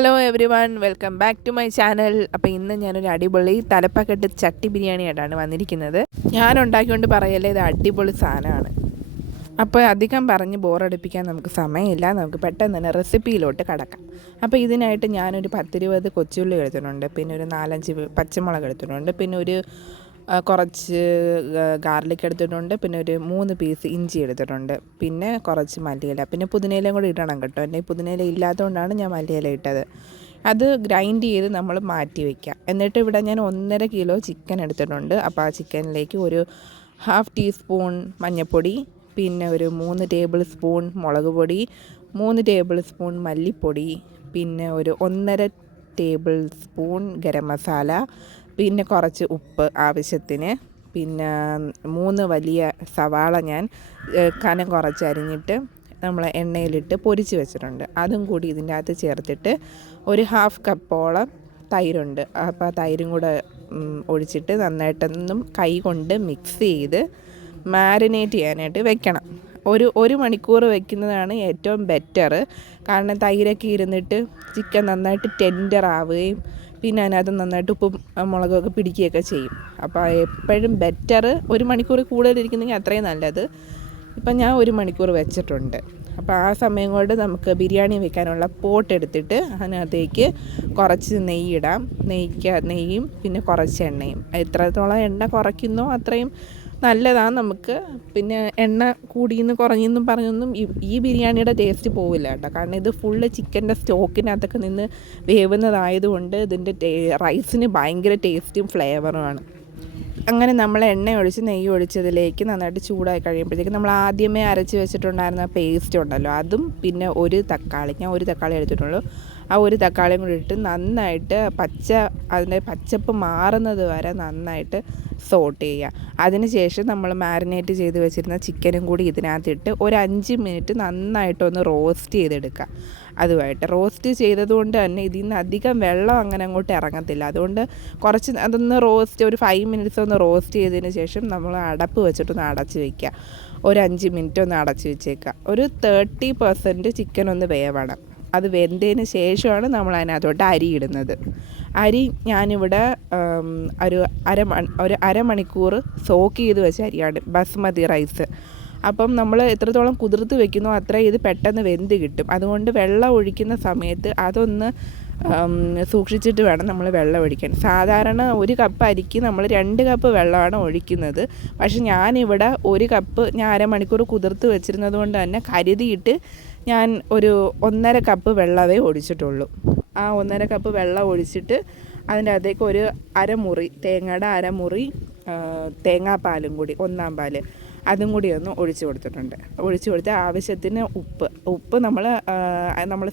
Hello everyone, welcome back to my channel. അപ്പോൾ ഇന്ന് ഞാനൊരു അടിപൊളി തലപ്പക്കെട്ട് ചട്ടി ബിരിയാണിയായിട്ടാണ് വന്നിരിക്കുന്നത്. ഞാൻ ഉണ്ടാക്കിക്കൊണ്ട് പറയല്ലേ, ഇത് അടിപൊളി സാധനമാണ്. അപ്പോൾ അധികം പറഞ്ഞ് ബോറടിപ്പിക്കാൻ നമുക്ക് സമയമില്ല. നമുക്ക് പെട്ടെന്ന് തന്നെ റെസിപ്പിയിലോട്ട് കടക്കാം. അപ്പോൾ ഇതിനായിട്ട് ഞാനൊരു 10-20 കൊച്ചുള്ളി എടുത്തിട്ടുണ്ട്, പിന്നെ ഒരു 4-5 പച്ചമുളക് എടുത്തിട്ടുണ്ട്, പിന്നെ ഒരു കുറച്ച് ഗാർലിക് എടുത്തിട്ടുണ്ട്, പിന്നെ ഒരു 3 പീസ് ഇഞ്ചി എടുത്തിട്ടുണ്ട്, പിന്നെ കുറച്ച് മല്ലിയില, പിന്നെ പുതിനയിലയും കൂടി ഇടണം കേട്ടോ. എൻ്റെ പുതിനയില ഇല്ലാത്തതുകൊണ്ടാണ് ഞാൻ മല്ലിയില ഇട്ടത്. അത് ഗ്രൈൻഡ് ചെയ്ത് നമ്മൾ മാറ്റി വയ്ക്കാം. എന്നിട്ട് ഇവിടെ ഞാൻ 1.5 കിലോ ചിക്കൻ എടുത്തിട്ടുണ്ട്. അപ്പോൾ ആ ചിക്കനിലേക്ക് ഒരു 1/2 ടീസ്പൂൺ മഞ്ഞൾപ്പൊടി, പിന്നെ ഒരു 3 ടേബിൾ സ്പൂൺ മുളക് പൊടി, 3 ടേബിൾ സ്പൂൺ മല്ലിപ്പൊടി, പിന്നെ ഒരു 1.5 ടേബിൾ സ്പൂൺ ഗരം മസാല, പിന്നെ കുറച്ച് ഉപ്പ് ആവശ്യത്തിന്, പിന്നെ 3 വലിയ സവാള ഞാൻ കനം കുറച്ച് അരിഞ്ഞിട്ട് നമ്മൾ എണ്ണയിലിട്ട് പൊരിച്ച് വെച്ചിട്ടുണ്ട്. അതും കൂടി ഇതിൻ്റെ അകത്ത് ചേർത്തിട്ട് ഒരു 1/2 കപ്പോളം തൈരുണ്ട്. അപ്പോൾ ആ തൈരും കൂടെ ഒഴിച്ചിട്ട് നന്നായിട്ടൊന്നും കൈ കൊണ്ട് മിക്സ് ചെയ്ത് മാരിനേറ്റ് ചെയ്യാനായിട്ട് വെക്കണം. ഒരു മണിക്കൂർ വെക്കുന്നതാണ് ഏറ്റവും ബെറ്റർ. കാരണം തൈരൊക്കെ ഇരുന്നിട്ട് ചിക്കൻ നന്നായിട്ട് ടെൻഡർ ആവുകയും പിന്നെ അതിനകത്ത് നന്നായിട്ട് ഉപ്പും മുളകൊക്കെ പിടിക്കുകയൊക്കെ ചെയ്യും. അപ്പോൾ എപ്പോഴും ബെറ്റർ 1 മണിക്കൂർ കൂടുതലിരിക്കുന്നെങ്കിൽ അത്രയും നല്ലത്. ഇപ്പം ഞാൻ 1 മണിക്കൂർ വെച്ചിട്ടുണ്ട്. അപ്പോൾ ആ സമയം കൊണ്ട് നമുക്ക് ബിരിയാണി വെക്കാനുള്ള പോട്ട് എടുത്തിട്ട് അതിനകത്തേക്ക് കുറച്ച് നെയ്യിടാം. നെയ്യും പിന്നെ കുറച്ച് എണ്ണയും. എത്രത്തോളം എണ്ണ കുറയ്ക്കുന്നോ അത്രയും നല്ലതാണ് നമുക്ക്. പിന്നെ എണ്ണ കൂടിയെന്ന് കുറഞ്ഞെന്നും പറഞ്ഞൊന്നും ഈ ബിരിയാണിയുടെ ടേസ്റ്റ് പോവില്ല കേട്ടോ. കാരണം ഇത് ഫുള്ള് ചിക്കൻ്റെ സ്റ്റോക്കിനകത്തൊക്കെ നിന്ന് വേവുന്നതായതുകൊണ്ട് ഇതിൻ്റെ റൈസിന് ഭയങ്കര ടേസ്റ്റും ഫ്ലേവറുമാണ്. അങ്ങനെ നമ്മൾ എണ്ണ ഒഴിച്ച് നെയ്യ് ഒഴിച്ചതിലേക്ക് നന്നായിട്ട് ചൂടായി കഴിയുമ്പോഴത്തേക്ക് നമ്മൾ ആദ്യമേ അരച്ച് വെച്ചിട്ടുണ്ടായിരുന്ന പേസ്റ്റ് ഉണ്ടല്ലോ, അതും പിന്നെ ഞാൻ ഒരു തക്കാളി എടുത്തിട്ടുള്ളൂ. ആ ഒരു തക്കാളിയും കൂടി ഇട്ട് നന്നായിട്ട് അതിൻ്റെ പച്ചപ്പ് മാറുന്നത് വരെ നന്നായിട്ട് സോട്ട് ചെയ്യുക. അതിനുശേഷം നമ്മൾ മാരിനേറ്റ് ചെയ്ത് വെച്ചിരുന്ന ചിക്കനും കൂടി ഇതിനകത്തിട്ട് ഒരു 5 മിനിറ്റ് നന്നായിട്ടൊന്ന് റോസ്റ്റ് ചെയ്തെടുക്കുക. അതുമായിട്ട് റോസ്റ്റ് ചെയ്തതുകൊണ്ട് തന്നെ ഇതിൽ നിന്ന് അധികം വെള്ളം അങ്ങനെ അങ്ങോട്ട് ഇറങ്ങത്തില്ല. അതുകൊണ്ട് കുറച്ച് അതൊന്ന് ഒരു 5 മിനിറ്റ്സ് ഒന്ന് റോസ്റ്റ് ചെയ്തതിന് ശേഷം നമ്മൾ അടപ്പ് വെച്ചിട്ടൊന്ന് അടച്ച് വയ്ക്കുക. ഒരു 5 മിനിറ്റ് ഒന്ന് അടച്ച് വെച്ചേക്കുക. ഒരു 30% ചിക്കൻ ഒന്ന് വേവണം. അത് വെന്തതിന് ശേഷമാണ് നമ്മൾ അതിനകത്തോട്ട് അരി ഇടുന്നത്. അരി ഞാനിവിടെ ഒരു അരമണിക്കൂർ സോക്ക് ചെയ്ത് വെച്ച അരിയാണ്, ബസ്മതി റൈസ്. അപ്പം നമ്മൾ എത്രത്തോളം കുതിർത്ത് വെക്കുന്നോ അത്രയും ഇത് പെട്ടെന്ന് വെന്ത് കിട്ടും. അതുകൊണ്ട് വെള്ളം ഒഴിക്കുന്ന സമയത്ത് അതൊന്ന് സൂക്ഷിച്ചിട്ട് വേണം നമ്മൾ വെള്ളം ഒഴിക്കാൻ. സാധാരണ 1 കപ്പ് അരിക്ക് നമ്മൾ 2 കപ്പ് വെള്ളമാണ് ഒഴിക്കുന്നത്. പക്ഷെ ഞാനിവിടെ 1 കപ്പ് ഞാൻ അരമണിക്കൂർ കുതിർത്ത് വെച്ചിരുന്നത് കൊണ്ട് തന്നെ കരുതിയിട്ട് ഞാൻ ഒരു 1.5 കപ്പ് വെള്ളമേ ഒഴിച്ചിട്ടുള്ളൂ. ആ 1.5 കപ്പ് വെള്ളം ഒഴിച്ചിട്ട് അതിൻ്റെ അകത്തേക്ക് ഒരു തേങ്ങയുടെ അരമുറി തേങ്ങാപ്പാലും കൂടി, 1-ാം പാല്, അതും കൂടി ഒന്ന് ഒഴിച്ച് കൊടുത്ത് ആവശ്യത്തിന് ഉപ്പ് നമ്മൾ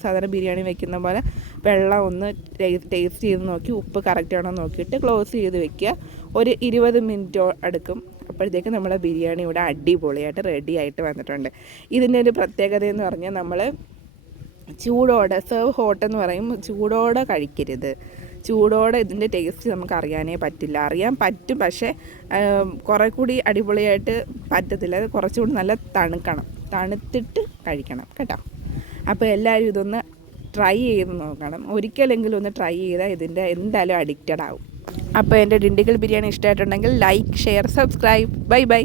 സാധാരണ ബിരിയാണി വെക്കുന്ന പോലെ വെള്ളം ഒന്ന് ടേസ്റ്റ് ചെയ്ത് നോക്കി ഉപ്പ് കറക്റ്റാണോ നോക്കിയിട്ട് ക്ലോസ് ചെയ്ത് വെക്കുക. ഒരു 20 മിനിറ്റ് എടുക്കും. അപ്പോഴത്തേക്ക് നമ്മുടെ ബിരിയാണി ഇവിടെ അടിപൊളിയായിട്ട് റെഡി ആയിട്ട് വന്നിട്ടുണ്ട്. ഇതിൻ്റെ ഒരു പ്രത്യേകത എന്ന് പറഞ്ഞാൽ നമ്മൾ ചൂടോടെ സെർവ് ഹോട്ടെന്ന് പറയും, ചൂടോടെ കഴിക്കരുത്. ചൂടോടെ ഇതിൻ്റെ ടേസ്റ്റ് നമുക്ക് അറിയാനേ പറ്റില്ല. അറിയാൻ പറ്റും, പക്ഷേ കുറേ കൂടി അടിപൊളിയായിട്ട് പറ്റത്തില്ല. അത് കുറച്ചുകൂടി നല്ല തണുത്തിട്ട് കഴിക്കണം കേട്ടോ. അപ്പോൾ എല്ലാവരും ഇതൊന്ന് ട്രൈ ചെയ്ത് നോക്കണം. ഒരിക്കലെങ്കിലും ഒന്ന് ട്രൈ ചെയ്താൽ ഇതിൻ്റെ എന്തായാലും അഡിക്റ്റഡ് ആവും. അപ്പോൾ എൻ്റെ ഡിണ്ടിഗൽ ബിരിയാണി ഇഷ്ടമായിട്ടുണ്ടെങ്കിൽ ലൈക്ക്, ഷെയർ, സബ്സ്ക്രൈബ്. ബൈ.